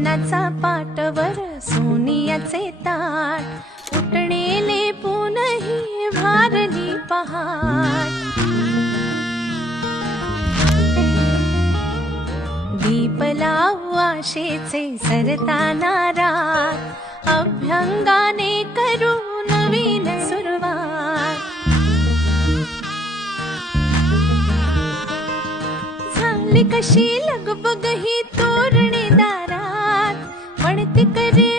जेवणाचा पाटवर सोनियाचे ताट, उठणेले पुनही भारली पहाट. दीप लावू आशेचे सरताना रात, अभ्यंगाने करू नवीन सुरुवात. झाली कशी लगबग ही तोरणे दारात, म्हणते करे